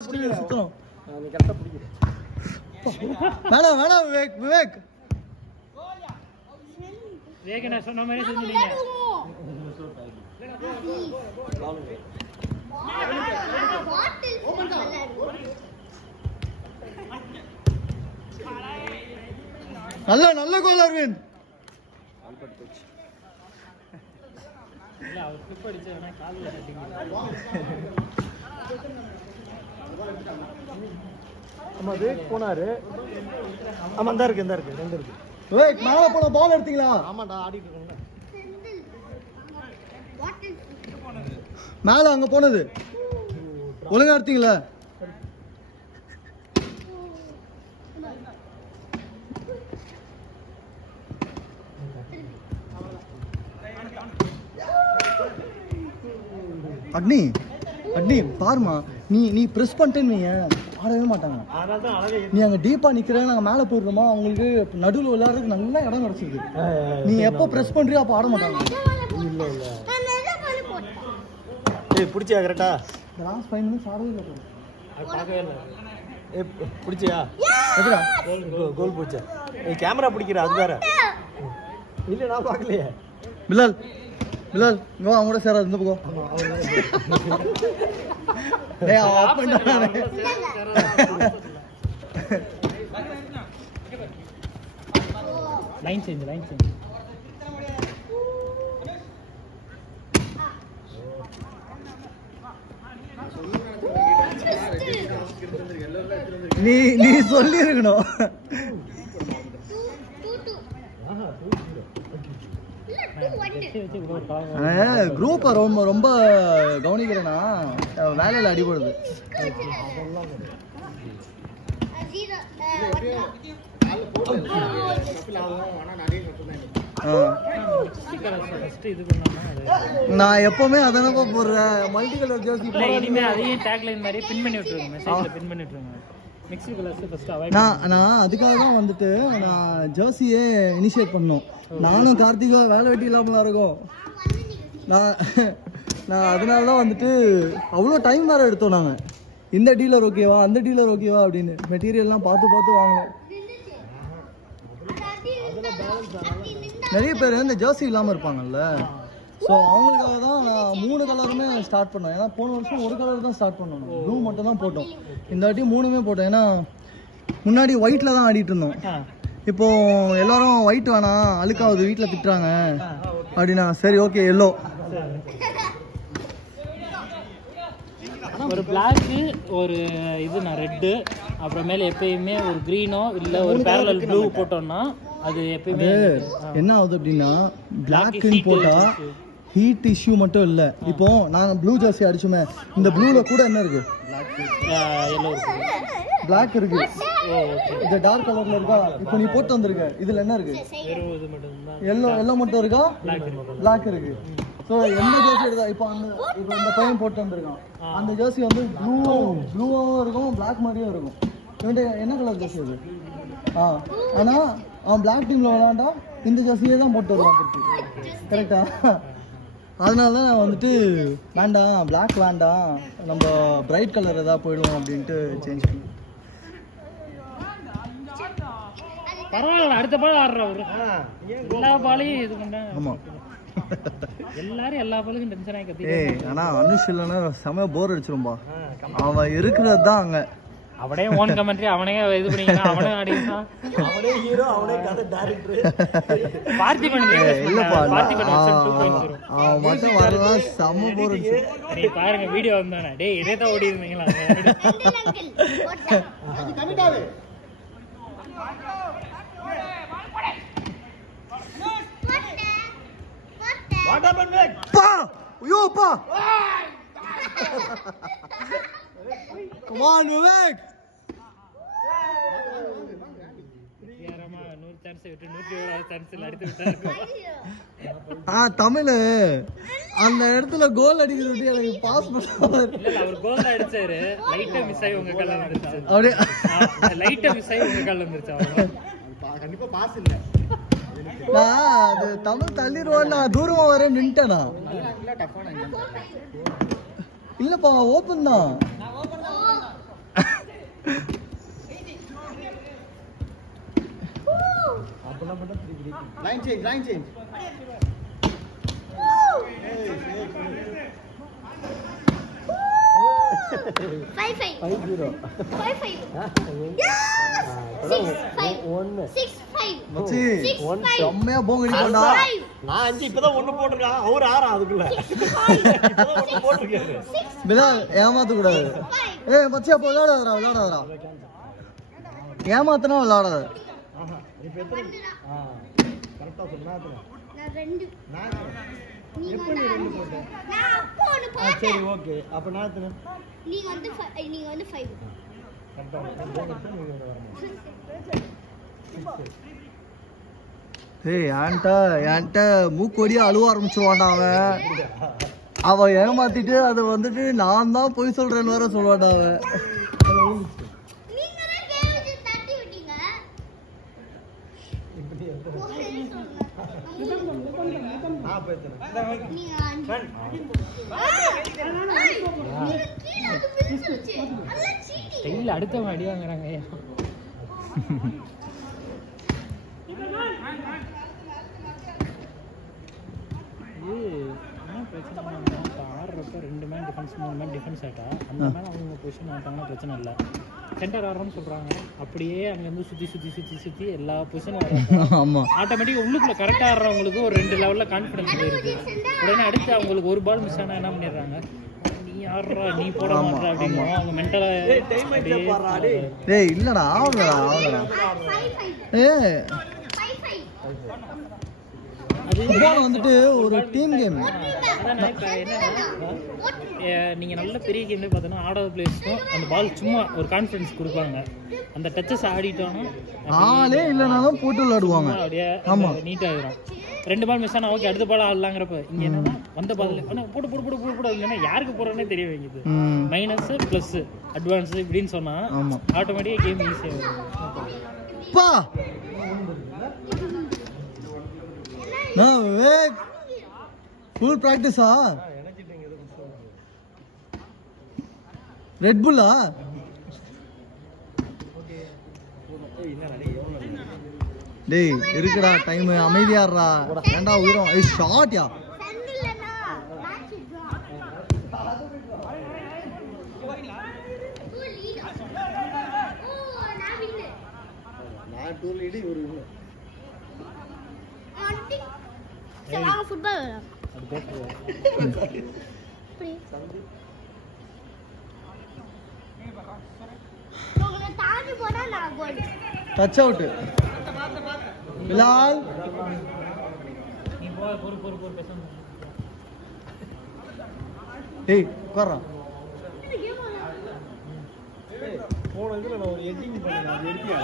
சுத்தணும் நீ கரெக்டா பிடிக்கிற வேணாம் வேணாம் விவேக் விவேக் விவேக் நான் சொன்ன மாதிரி செஞ்சீங்க நல்ல நல்ல கோல் அரவிந்த் இல்ல அவர் ஸ்லிப் அடிச்சா கால்ல தட்டிங்க ஆமா விவேக் போனாரு ஆமா இந்த இருக்கு ரெண்டு இருக்கு விவேக் மேல போன பால் எடுத்தீங்களா ஆமாடா ஆடிட்டு இருக்கோம்ல மேல அங்க போனது ஒழுங்கா எடுத்தீங்களா அக்னி அக்னி பாருமா நீ பிரஸ் பண்ணிட்டேன்னு ஆடவே மாட்டாங்க நீ அங்க டீப்பா நிக்கிற நாங்க மேல போயிடுறோமா அவங்களுக்கு நடுவில் விளையாடுறதுக்கு நல்ல இடம் கிடைச்சிருக்கு நீ எப்போ பிரஸ் பண்றியோ அப்போ ஆட மாட்டாங்க இல்ல ஏய் பிடிச்சியா கரெக்டா லாஸ்ட் 5 மினிட்ஸ் ஆடவே இல்லை அது பார்க்கவே இல்லை ஏய் பிடிச்சியா எதுடா கோல் போச்சா ஏய் கேமரா பிடிக்கிற அது வேற இல்ல நான் பார்க்கலையே பிலால் இங்க அவங்க கூட சேராது இந்த பக்கம் டேய் ஆஃப் பண்ணானே லைன் சேஞ்ச் நீ சொல்லி இருக்கணும் குரூப் ரொம்ப கவனிக்கிறேன்னா வேலையில அடிபடுது நான் எப்பவுமே அதானப்பா போடுறேன் மல்டி கலர் ஜெர்சி இனிமே அதையும் டேக் லைன் மாதிரி பின் பண்ணி விட்டுருங்க மெசேஜ்ல பின் பண்ணி விட்டுருங்க மிக்ஸி கலர்ஸ் ஃபர்ஸ்ட் அவாய்ட் நான் அதுக்காக தான் வந்துட்டு நான் ஜெர்சியே இனிஷியேட் பண்ணோம் நானும் கார்த்திகா வேலை வெட்டி இல்லாமலாம் இருக்கும் நான் அதனால தான் வந்துட்டு அவ்வளோ டைம் வேறு எடுத்தோம் நாங்கள் இந்த டீலர் ஓகேவா அந்த டீலர் ஓகேவா அப்படின்னு மெட்டீரியல்லாம் பார்த்து வாங்கணும் நிறைய பேர் இந்த ஜெர்சி இல்லாமல் இருப்பாங்கல்ல ஸோ அவங்களுக்காக தான் நான் 3 கலருமே ஸ்டார்ட் பண்ணோம் ஏன்னா போன வருஷம் ஒரு கலர் தான் ஸ்டார்ட் பண்ணோம் ப்ளூ மட்டும் தான் போட்டோம் இந்த வாட்டி 3மே போட்டோம் ஏன்னா முன்னாடி ஒயிட்டில் தான் ஆடிட்டு இருந்தோம் இப்போ எல்லாரும் ஒயிட் வேணாம் அழுக்காவது வீட்டில் திட்டுறாங்க அப்படின்னா சரி ஓகே எல்லோ ஒரு பிளாக்கு ஒரு இது நான் ரெட்டு அப்புறமேல எப்பயுமே ஒரு க்ரீனோ இல்லை ஒரு பேரலல் ப்ளூ போட்டோம்னா அது எப்பயுமே என்ன ஆகுது அப்படின்னா பிளாக்னு போட்டா ஹீட் இஷ்யூ மட்டும் இல்லை இப்போ நாங்கள் ப்ளூ ஜெர்சி அடிச்சோமே இந்த ப்ளூல கூட என்ன இருக்கு எல்லோ இருக்கு பிளாக் இருக்கு இது டார்க் கலர்ல இருக்கா இப்போ நீ போட்டு வந்திருக்க இதுல என்ன இருக்கு எல்லோ மட்டும் இருக்கா பிளாக் இருக்கு ஸோ எந்த ஜெர்சி எடுத்தா இப்போ இந்த பையன் போட்டு வந்திருக்கான் அந்த ஜெர்சி வந்து ப்ளூவாகவும் இருக்கும் பிளாக் மாதிரியும் இருக்கும் இவன்ட்டு என்ன கலர் ஜெர்சி அது ஆனால் அவன் பிளாக் டீமில் விளாண்டா இந்த ஜெர்சியே தான் போட்டு வருவான் கரெக்டா அதனால தான் நான் வந்துட்டு வேண்டாம் பிளாக் வேண்டாம் நம்ம பிரைட் கலர் ஏதாவது போயிடுவோம் அப்படின்ட்டு சேஞ்ச் பண்ணி பரவாயில்ல அடுத்த பால் ஆடுறவரு எல்லா பாலையும் இது பண்ண ஆமாம் எல்லாரும் எல்லா பாலுக்கும் டென்ஷன் ஆகி கத்தி ஆனால் அனுஷ் இல்லைன்னா செம போர் அடிச்சிரும்பா அவன் இருக்கிறது தான் அங்கே அவனே ஓன் கமெண்ட்ரி அவனே இது பண்ணிக்கலாம் அவனே ஆடினா அவனே ஹீரோ அவனே கதை டைரக்டர் பார்த்திபன் இல்லப்பா பார்த்திபன் அவன் மட்டும் வரலாம் செம போர் அடிச்சு நீ பாருங்க வீடியோ வந்தானே டேய் இதே தான் ஓடி இருந்தீங்களா பா ஐயோ பா Come on, Vivek! தமிழ் அந்த இடத்துல கோல் அடிக்கிறது எனக்கு பாஸ் அவர் கோல் அடிச்சாரு லைட்டா மிஸ் ஆகி உங்க கால்ல வந்துருச்சு அப்படியே லைட்டா மிஸ் ஆகி உங்க கால்ல வந்துருச்சு கண்டிப்பா பாஸ் இல்ல அது தமிழ் தள்ளிடுவான் நான் தூரமா வர நின்ட்டேனா இல்லப்பா ஓப்பன் தான் லைன் சேஞ்ச் 5-5. 5-5. Yes! 6-5. 6-5. மச்சி செம்மையா போங்க அடிக்கடா நான் 5 இப்பதான் 1 போட்டுருக்கேன் அவர் 6 அதுக்குள்ள இப்பதான் 1 போட்டுருக்காரு பிலால் ஏமாத்த கூடாது ஏய் மச்சி அப்ப விளையாடாதடா ஏமாத்தனா விளையாடாத இப்போ எத்தனை கரெக்டா சொன்னாதே நான் 2 நான் எப்ப நீ 2 போட்ட நான் அப்போ ஒன்னு போட்டேன் சரி ஓகே அப்ப நான் எத்தனை நீங்க வந்து 5 கரெக்டா நீங்க வரணும் ஏய் ஏன்ட்ட மூக்கோடியா அழுவ ஆரம்பிச்சிருவான்டா அவன் ஏமாத்திட்டு அதை வந்துட்டு நான் தான் போய் சொல்றேன்னு வேற சொல்லுவான்டா அவன் நீங்க தான் கேஜ் தட்டி விட்டீங்க நான் பேசுறேன் நீங்க 5 ஸ்டைல் அடுத்தவங்க அடி வாங்குறாங்க என்ன பிரச்சனை இப்போ ஆடுறப்ப 2 man defence 3 man defence atta அந்த மேலே அவங்க பொசிஷன் ஆட்டாங்கன்னா பிரச்சனை இல்லை சென்டர் ஆடுறோம்னு சொல்கிறாங்க அப்படியே அங்கேருந்து சுற்றி எல்லா பொசிஷனும் ஆமா ஆட்டோமேட்டிக்காக உள்ளுக்குள்ள கரெக்டாக ஆடுறவங்களுக்கு ஒரு 2 லெவலில் கான்ஃபிடன்ஸ் இருக்குது உடனே அடுத்து அவங்களுக்கு ஒரு பால் மிஸ் ஆனால் என்ன பண்ணிடுறாங்க நீ ஆடுறா நீ போட மாட்டா அப்படின்னு அவங்க மென்டலாக டேய் இல்லடா ஆவலடா 5-5. ஏய் 5-5. ஃபுட்பால் வந்துட்டு ஒரு டீம் கேம் அதான் இப்போ என்னன்னா நீங்கள் நல்ல பெரிய கேம்லேயே பார்த்தோன்னா ஆடாத பிளேயர்ஸ்க்கும் அந்த பால் சும்மா ஒரு கான்ஃபிடன்ஸ் கொடுப்பாங்க அந்த டச்சஸ் ஆடிட்டோன்னா ஆளே இல்லைனாலும் போட்டு விளையாடுவாங்க அப்படியே ஆமா நீட்டாகிடும் 2 பால் மிஸ் ஆனால் ஓகே அடுத்த பால் ஆடலாங்கிறப்ப இங்கே என்னன்னா வந்த பாதில் ஆனால் போட்டு இல்லைன்னா யாருக்கு போடுறோன்னே தெரிய வைக்குது மைனஸ் ப்ளஸ் அட்வான்ஸ் இப்படின்னு சொன்னால் ஆமா ஆட்டோமேட்டிக்காக கேம் ஈஸியாக பா நான் ஃபுல் பிராக்டிஸா ரெட் புல்லா டேய் இருக்குடா டைம் அமைதியாடுறா ஏன்டா உயிரும் ஐ ஷாட் யா செந்தில்லனா மேட்ச் ட்ரா 2 லீட் ஓ நான் வின் நான் 2 லீட் இவரு சரி வாங்க ஃபுட்பால் உங்களை தாண்டி போனா நான் கோல் டச் அவுட் பிலால் நீ பொறு பேசணும் ஏய் உட்கார்றா போன இதுல நான் ஒரு எடிட்டிங் பண்ணேன் அது எடுத்தியா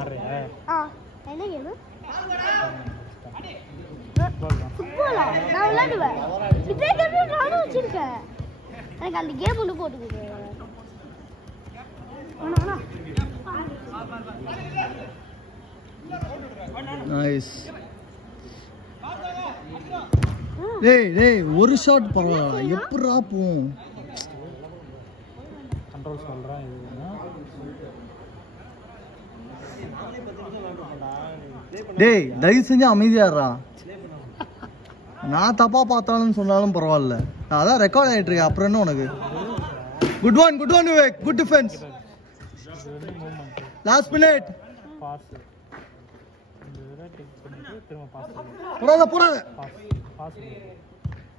ஆடுறியா என்ன கேம் ஃபுட்பாலா நான் விளையாடுவேன் இதே கேம் நானும் வச்சிருக்கேன் எனக்கு அந்த கேம் ஒன்று போட்டு கொடு நைஸ் டேய் ஒரு ஷாட் பரவாயில்ல எப்படிரா போகும் கண்ட்ரோல் சொல்கிறேன் டேய் தயவு செஞ்சு அமைதியாடுறா நான் தப்பா பார்த்தாலும் சொன்னாலும் பரவாயில்ல நான் அதான் ரெக்கார்ட் ஆகிட்டு இருக்கேன் அப்புறம் என்ன உனக்கு good one Vivek good defence last minute pass இந்த இதை டெக் பண்ணிட்டு திரும்ப பாஸ் போடாத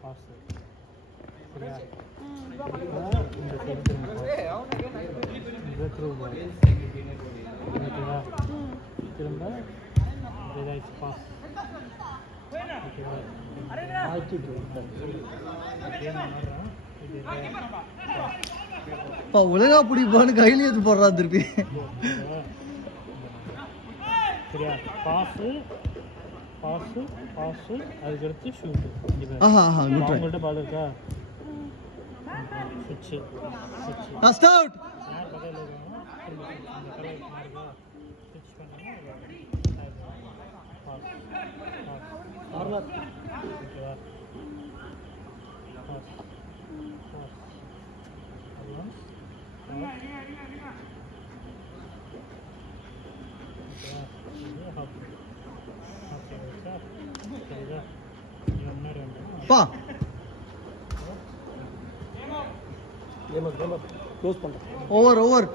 பாஸ் சரியா இந்த சைடு திரும்ப த்ரூ பால் ஓகேவா திரும்ப இதாச்சு பாஸ் ஓகேவா உலகா பிடிப்பான்னு கையில எடுத்து போடுறா திருப்பி சரியா பாஸு அதுக்கடுத்து ஷூட்டு அவங்கள்ட்ட பால் இருக்கா சுவிட்சு டஸ்ட் அவுட் யார் பக்கத்தில் இருக்காங்களோ அந்த கலர் இருக்கா சுவிட்ச் பண்ணாங்கன்னா பாஸ் ஓகேவா பாஸ் பா க்ளோஸ் பண்ணுறேன். ஓவர்